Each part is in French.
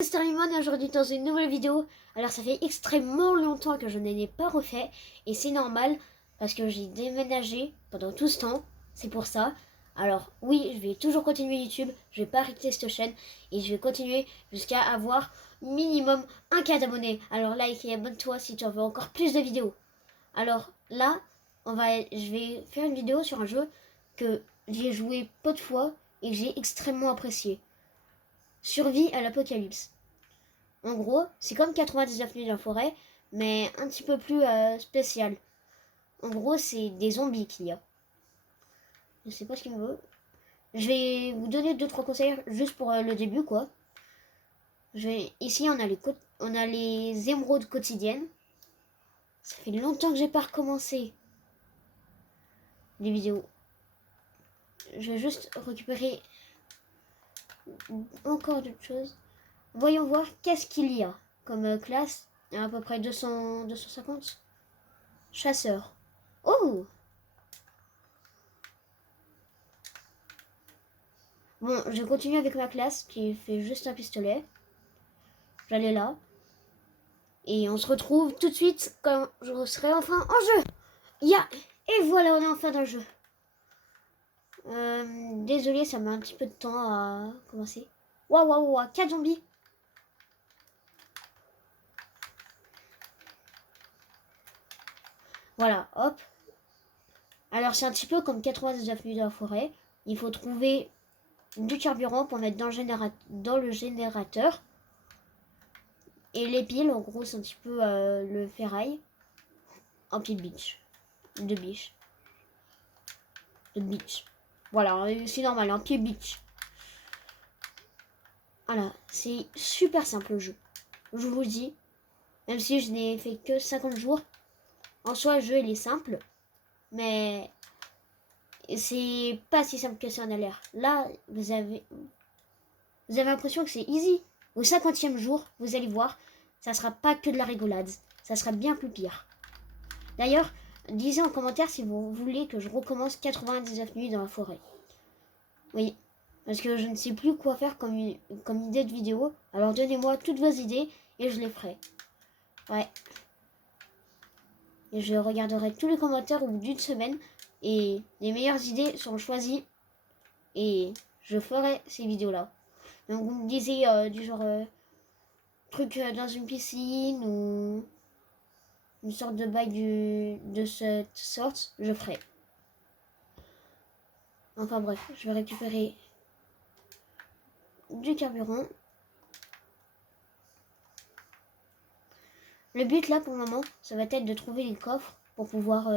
C'est Starlimon et aujourd'hui dans une nouvelle vidéo. Alors ça fait extrêmement longtemps que je n'en ai pas refait et c'est normal parce que j'ai déménagé pendant tout ce temps, c'est pour ça. Alors oui, je vais toujours continuer YouTube, je vais pas arrêter cette chaîne et je vais continuer jusqu'à avoir minimum 1K d'abonnés. Alors like et abonne-toi si tu en veux encore plus de vidéos. Alors là, je vais faire une vidéo sur un jeu que j'ai joué peu de fois et que j'ai extrêmement apprécié. Survie à l'apocalypse. En gros, c'est comme 99 nuits dans la forêt, mais un petit peu plus spécial. En gros, c'est des zombies qu'il y a. Je sais pas ce qu'il me veut. Je vais vous donner 2-3 conseils juste pour le début, quoi. Ici, on a les émeraudes quotidiennes. Ça fait longtemps que j'ai pas recommencé les vidéos. Je vais juste récupérer encore d'autres choses. Voyons voir qu'est-ce qu'il y a comme classe. Il y a à peu près 250. Chasseur. Oh! Bon, je continue avec ma classe qui fait juste un pistolet. J'allais là. Et on se retrouve tout de suite quand je serai enfin en jeu. Et voilà, on est enfin dans le jeu. Désolé, ça met un petit peu de temps à commencer. Waouh, 4 zombies. Voilà, hop. Alors c'est un petit peu comme 99 nuits dans la forêt. Il faut trouver du carburant pour mettre dans le générateur. Et les piles, en gros, c'est un petit peu le ferraille. En pied de biche. De biche. De beach. Voilà, c'est normal, un pied beach. Voilà, c'est super simple le jeu. Je vous le dis, même si je n'ai fait que 50 jours, en soi le jeu il est simple, mais c'est pas si simple que ça en a l'air. Là, vous avez l'impression que c'est easy. Au 50e jour, vous allez voir, ça sera pas que de la rigolade, ça sera bien plus pire. D'ailleurs, disez en commentaire si vous voulez que je recommence 99 nuits dans la forêt. Oui, parce que je ne sais plus quoi faire comme idée de vidéo. Alors donnez-moi toutes vos idées et je les ferai. Ouais. Et je regarderai tous les commentaires au bout d'une semaine. Et les meilleures idées seront choisies. Et je ferai ces vidéos-là. Donc vous me disiez du genre truc dans une piscine ou une sorte de bail de cette sorte, je ferai. Enfin bref, je vais récupérer du carburant. Le but là pour le moment, ça va être de trouver les coffres pour pouvoir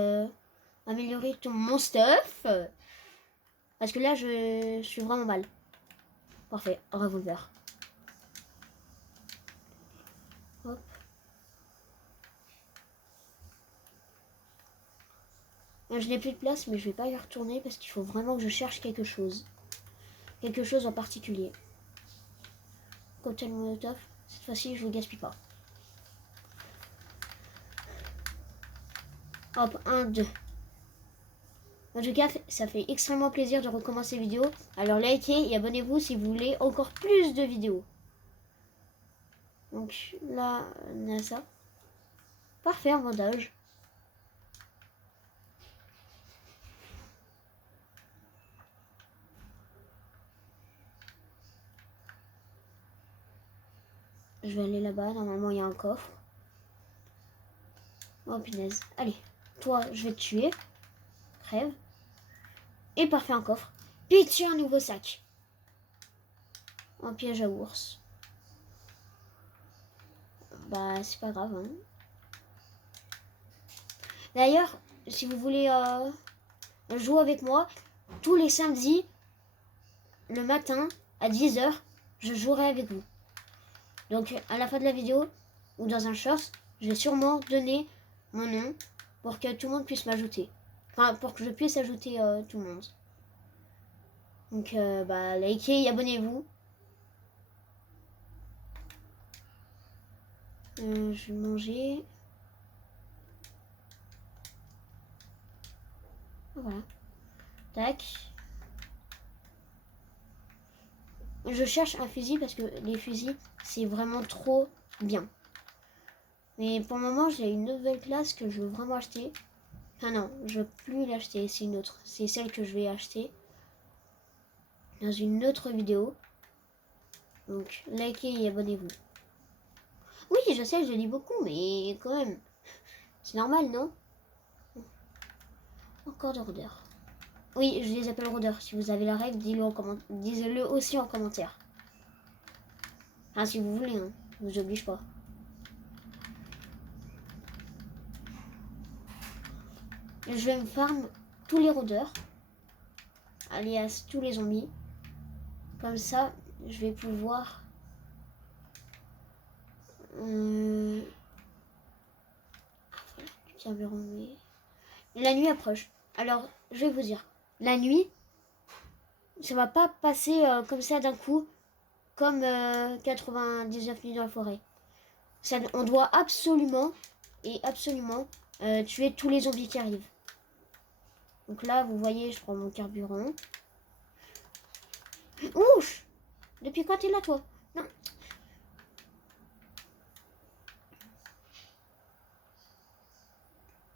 améliorer tout mon stuff. Parce que là, je suis vraiment mal. Parfait, revolver. Hop. Je n'ai plus de place, mais je vais pas y retourner parce qu'il faut vraiment que je cherche quelque chose. Quelque chose en particulier. Cocktail Molotov. Cette fois-ci, je ne le gaspille pas. Hop, 1, 2. En tout cas, ça fait extrêmement plaisir de recommencer les vidéos. Alors likez et abonnez-vous si vous voulez encore plus de vidéos. Donc là, on a ça. Parfait, un bandage. Je vais aller là-bas. Normalement, il y a un coffre. Oh punaise. Allez, toi, je vais te tuer. Crève. Et parfait, un coffre. Puis un nouveau sac. Un piège à ours. Bah, c'est pas grave. Hein. D'ailleurs, si vous voulez jouer avec moi, tous les samedis, le matin, à 10h, je jouerai avec vous. Donc, à la fin de la vidéo, ou dans un short, je vais sûrement donner mon nom pour que tout le monde puisse m'ajouter. Enfin, pour que je puisse ajouter tout le monde. Donc, bah, likez et abonnez-vous. Je vais manger. Voilà. Tac. Je cherche un fusil parce que les fusils, c'est vraiment trop bien. Mais pour le moment, j'ai une nouvelle classe que je veux vraiment acheter. Enfin non, je veux plus l'acheter, c'est une autre. C'est celle que je vais acheter dans une autre vidéo. Donc, likez et abonnez-vous. Oui, je sais, je dis beaucoup, mais quand même. C'est normal, non? Encore de rôdeurs. Oui, je les appelle rôdeurs. Si vous avez la règle, dites-le aussi en commentaire. Enfin, si vous voulez, hein. Je vous oblige pas. Je vais me farm tous les rôdeurs. Alias tous les zombies. Comme ça, je vais pouvoir... La nuit approche. Alors, je vais vous dire. La nuit, ça va pas passer comme ça d'un coup. Comme 99 nuits dans la forêt. Ça, on doit absolument tuer tous les zombies qui arrivent. Donc là, vous voyez, je prends mon carburant. Ouch! Depuis quand t'es là, toi? Non.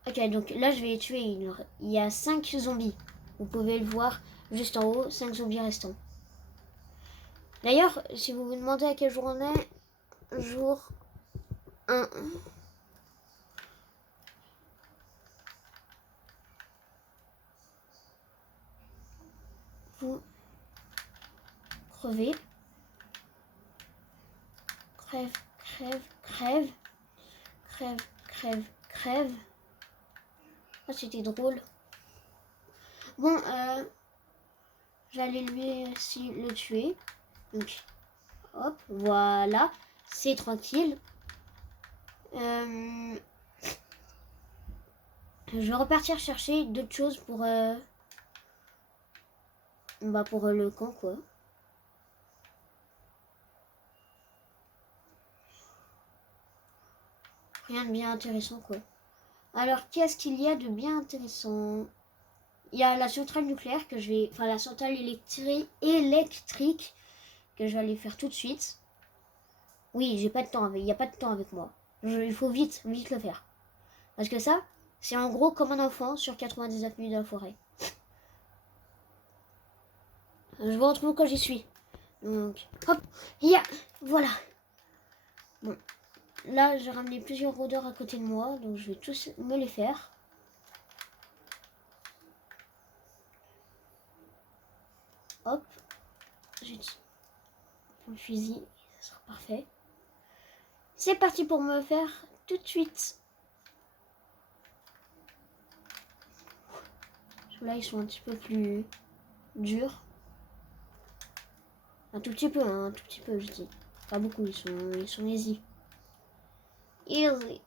Ok, donc là, je vais les tuer. Il y a 5 zombies. Vous pouvez le voir juste en haut, 5 zombies restants. D'ailleurs, si vous vous demandez à quel jour on est, jour 1. Vous crevez. Crève, crève, crève. Crève, crève, crève. Ah, c'était drôle. Bon, j'allais lui aussi le tuer. Donc, hop, voilà. C'est tranquille. Je vais repartir chercher d'autres choses pour le camp, quoi. Rien de bien intéressant, quoi. Alors, qu'est-ce qu'il y a de bien intéressant? Il y a la centrale nucléaire que je vais... Enfin, la centrale électrique que je vais aller faire tout de suite. Oui, j'ai pas de temps. Il n'y a pas de temps avec moi. Il faut vite le faire. Parce que ça, c'est en gros comme un enfant sur 99 minutes dans la forêt. Je vous retrouve quand j'y suis. Donc, hop, voilà. Bon, là, j'ai ramené plusieurs rôdeurs à côté de moi, donc je vais tous me les faire. Hop, j'ai le fusil, ça sera parfait. C'est parti pour me faire tout de suite. Là, ils sont un petit peu plus durs. Un tout petit peu, hein, un tout petit peu, je dis. Pas beaucoup, ils sont easy. Easy.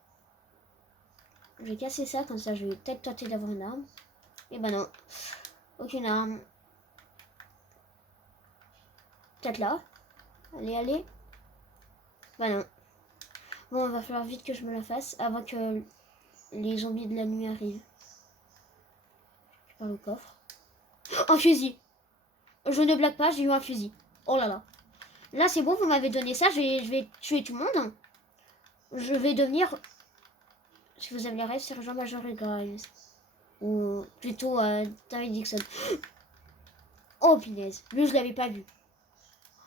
Je vais casser ça, comme ça je vais peut-être tenter d'avoir une arme. Et ben non. Aucune arme. Peut-être là. Allez, allez. Bah non. Bon, il va falloir vite que je me la fasse avant que les zombies de la nuit arrivent. Je prends le coffre. Un fusil. Je ne blague pas, j'ai eu un fusil. Oh là là. Là, c'est bon, vous m'avez donné ça. Je vais tuer tout le monde. Je vais devenir... Si vous avez les rêves, Sergent-Major Grimes. Ou plutôt David Dixon. Oh, punaise. Lui, je l'avais pas vu.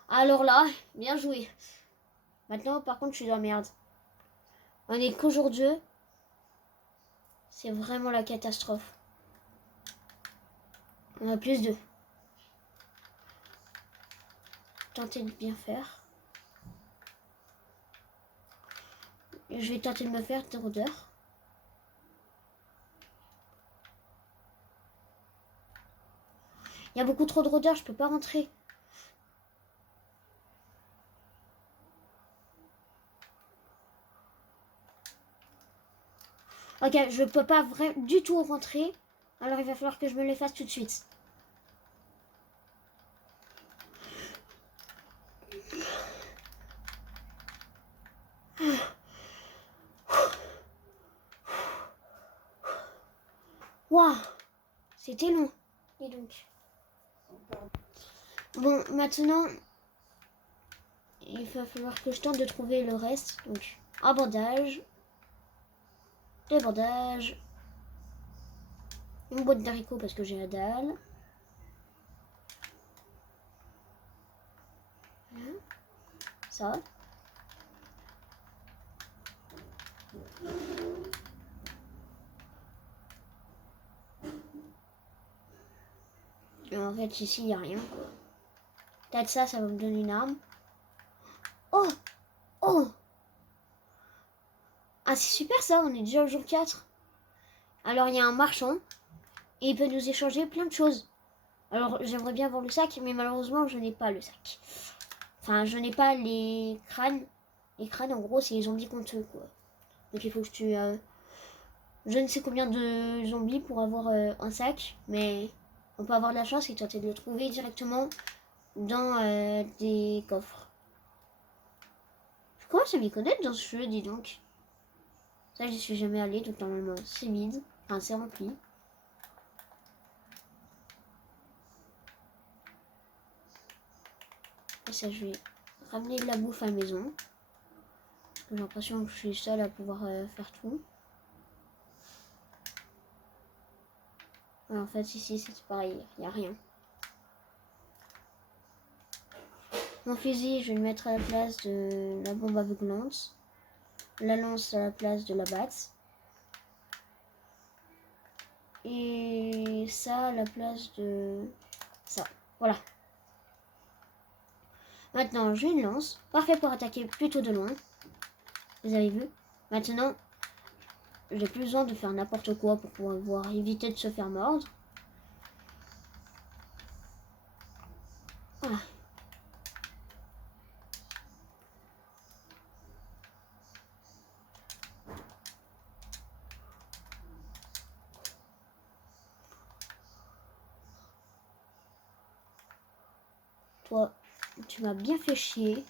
Alors là, bien joué. Maintenant, par contre, je suis dans la merde. On est qu'au jour 2. C'est vraiment la catastrophe. On a plus de... Tenter de bien faire. Je vais tenter de me faire des rôdeurs. Il y a beaucoup trop de rôdeurs, je peux pas rentrer. Ok, je peux pas du tout rentrer. Alors il va falloir que je me les fasse tout de suite. Waouh, c'était long. Et donc. Bon, maintenant, il va falloir que je tente de trouver le reste. Donc, un bandage, des bandages, une boîte d'haricots parce que j'ai la dalle. Ça. Et en fait, ici, il n'y a rien. Peut-être ça va me donner une arme. Oh! Oh! Ah, c'est super ça, on est déjà au jour 4. Alors, il y a un marchand. Et il peut nous échanger plein de choses. Alors, j'aimerais bien avoir le sac, mais malheureusement, je n'ai pas le sac. Enfin, je n'ai pas les crânes. Les crânes, en gros, c'est les zombies contre eux, quoi. Donc, il faut que je tue je ne sais combien de zombies pour avoir un sac. Mais on peut avoir de la chance et tenter de le trouver directement dans des coffres. Je commence à m'y connaître dans ce jeu, dis donc. Ça, je n'y suis jamais allée, donc normalement, c'est vide. Enfin, c'est rempli. Et ça, je vais ramener de la bouffe à la maison. Parce que j'ai l'impression que je suis seule à pouvoir faire tout. Alors, en fait, ici, c'est pareil, il n'y a rien. Mon fusil, je vais le mettre à la place de la bombe aveuglante. La lance à la place de la batte. Et ça à la place de ça. Voilà. Maintenant, j'ai une lance. Parfait pour attaquer plutôt de loin. Vous avez vu? Maintenant, j'ai plus besoin de faire n'importe quoi pour pouvoir éviter de se faire mordre. Voilà. Toi, tu m'as bien fait chier.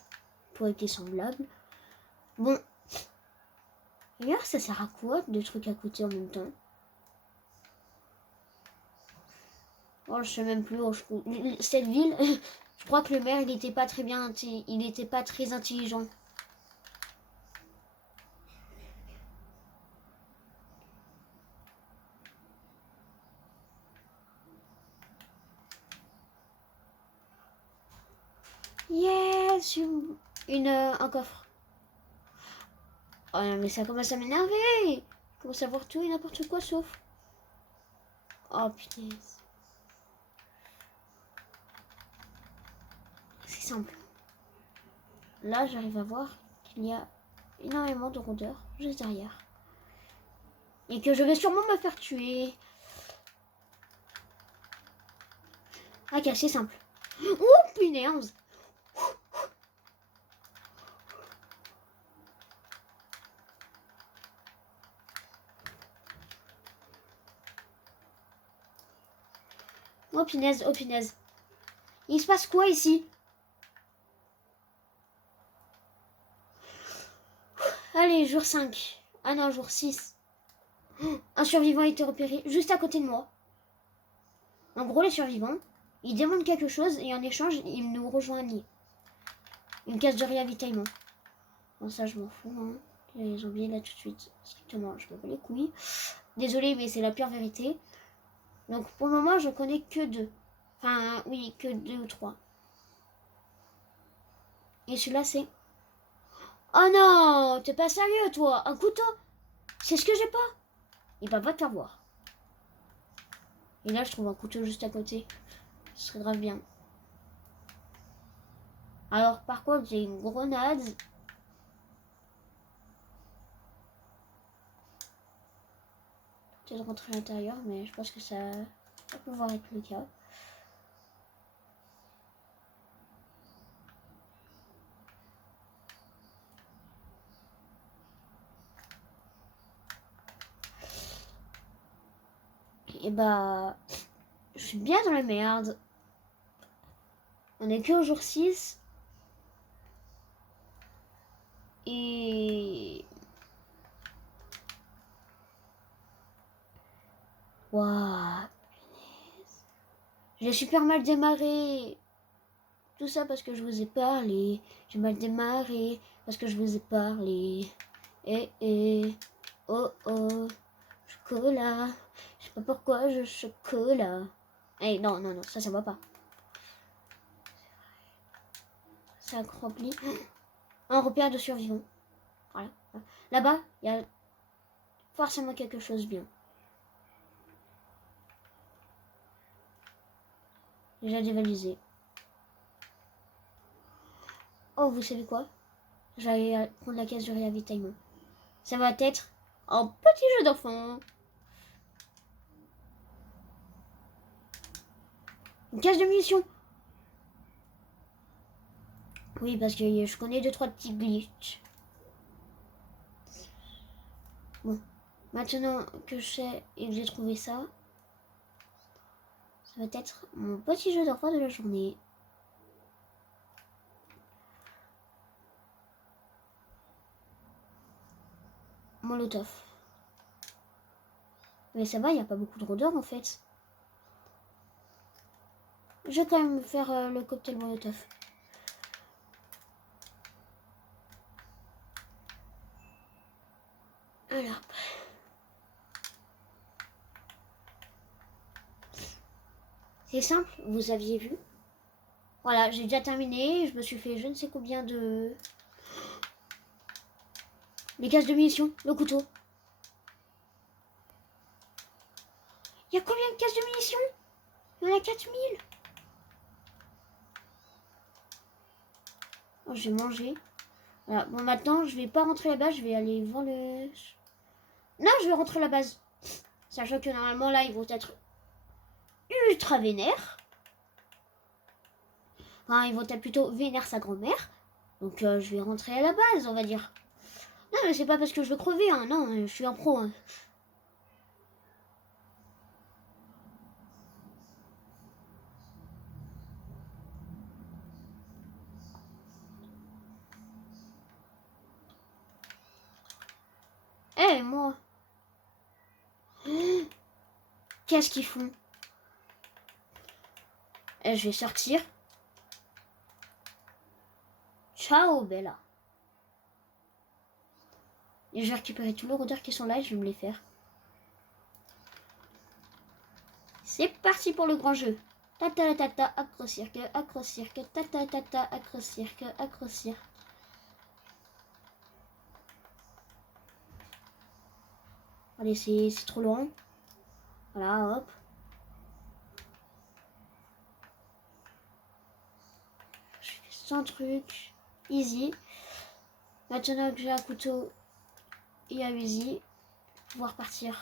Toi et tes semblables. Bon. D'ailleurs, ça sert à quoi de trucs à côté en même temps? Oh, je sais même plus. Oh, cette ville, je crois que le maire, il n'était pas très bien, il n'était pas très intelligent. Yes, un coffre. Oh non, mais ça commence à m'énerver. Je commence à voir tout et n'importe quoi sauf. Oh putain. C'est simple. Là, j'arrive à voir qu'il y a énormément de rôdeurs juste derrière. Et que je vais sûrement me faire tuer. Ok, c'est simple. Oh punaise. Oh punaise, oh punaise. Il se passe quoi ici? Allez, jour 5. Ah non, jour 6. Un survivant a été repéré juste à côté de moi. En gros, les survivants, ils demandent quelque chose et en échange, ils nous rejoignent. Une case de réavitaillement. Bon, ça, je m'en fous. Hein. Les zombies, là, tout de suite. Strictement, je me bats les couilles. Désolée, mais c'est la pure vérité. Donc, pour le moment, je connais que 2. Enfin, oui, que 2 ou 3. Et celui-là, c'est... Oh non, t'es pas sérieux, toi. Un couteau, c'est ce que j'ai pas. Il va pas te faire voir. Et là, je trouve un couteau juste à côté. Ce serait grave bien. Alors, par contre, j'ai une grenade. Peut-être rentrer à l'intérieur, mais je pense que ça va pouvoir être le cas. Et bah, je suis bien dans la merde. On est que au jour 6. Et... Waouh. J'ai super mal démarré. Tout ça parce que je vous ai parlé. J'ai mal démarré parce que je vous ai parlé. Oh oh, chocolat. Je sais pas pourquoi je chocolat. Eh non, non, non, ça va pas. Ça remplit. Un repère de survivants. Voilà. Là-bas, il y a forcément quelque chose bien. Déjà dévalisé. Oh, vous savez quoi? J'allais prendre la case de réavitaillement. Ça va être un petit jeu d'enfant. Une case de munitions. Oui, parce que je connais 2-3 petits glitches. Bon, maintenant que je sais et que j'ai trouvé ça, ça va être mon petit jeu d'enfant de la journée. Molotov. Mais ça va, il n'y a pas beaucoup de rôdeurs en fait. Je vais quand même faire le cocktail Molotov. Alors. C'est simple, vous aviez vu. Voilà, j'ai déjà terminé. Je me suis fait je ne sais combien de... Les cases de munitions, le couteau. Il y a combien de cases de munitions? Il y en a 4000. Oh, j'ai mangé. Voilà. Bon, maintenant, je vais pas rentrer là-bas. Je vais aller voir le... Non, je vais rentrer à la base. Sachant que normalement, là, ils vont être ultra vénères. Enfin, ils vont être plutôt vénères sa grand-mère. Donc, je vais rentrer à la base, on va dire. Non, mais c'est pas parce que je veux crever, hein. Non, je suis un pro, hein. Eh, moi. Qu'est-ce qu'ils font? Je vais sortir. Ciao, Bella. Et je vais récupérer tous les rôdeurs qui sont là et je vais me les faire. C'est parti pour le grand jeu. Tata tata, accro-cirque, tata tata, accro-cirque, accro-cirque. Allez, c'est trop long. Voilà, hop. Je fais 100 trucs. Easy. Maintenant que j'ai un couteau et un easy, pouvoir partir.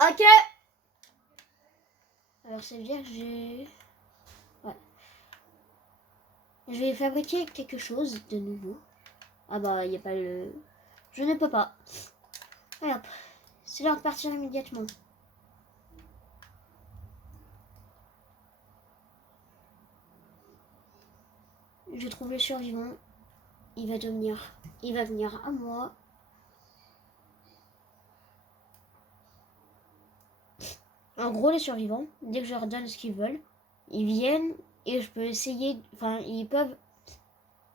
Ok. Alors ça veut dire que j'ai... Ouais. Je vais fabriquer quelque chose de nouveau. Ah bah il n'y a pas le... Je ne peux pas. Allez hop. C'est l'heure de partir immédiatement. Je trouve le survivant. Il va venir à moi. En gros, les survivants, dès que je leur donne ce qu'ils veulent, ils viennent et je peux essayer... Enfin, ils peuvent...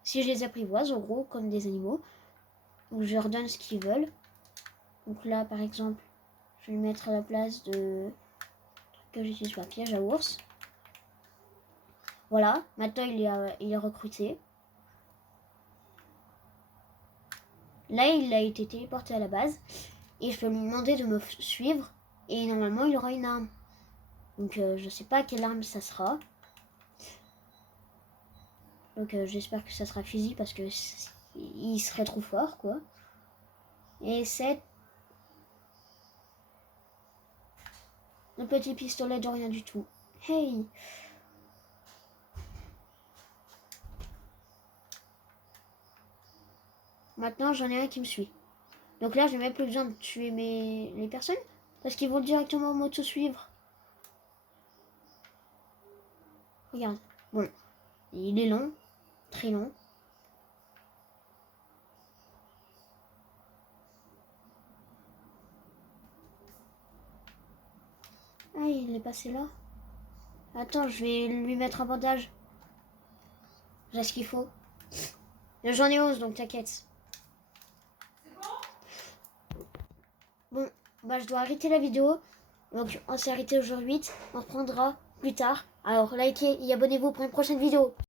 Si je les apprivoise, en gros, comme des animaux, donc je leur donne ce qu'ils veulent. Donc là, par exemple, je vais le mettre à la place de... que j'utilise pas, piège à ours. Voilà, maintenant il est recruté. Là, il a été téléporté à la base. Et je peux lui demander de me suivre. Et normalement, il aura une arme. Donc, je sais pas quelle arme ça sera. Donc, j'espère que ça sera fusil parce que il serait trop fort, quoi. Et c'est le petit pistolet de rien du tout. Hey! Maintenant, j'en ai un qui me suit. Donc là, je n'ai même plus besoin de tuer les personnes. Parce qu'ils vont directement m'auto-suivre. Regarde. Bon. Il est long. Très long. Ah, il est passé là. Attends, je vais lui mettre un bandage. J'ai ce qu'il faut. J'en ai 11, donc t'inquiète. Bon, bah je dois arrêter la vidéo. Donc on s'est arrêté aujourd'hui. On reprendra plus tard. Alors likez et abonnez-vous pour une prochaine vidéo.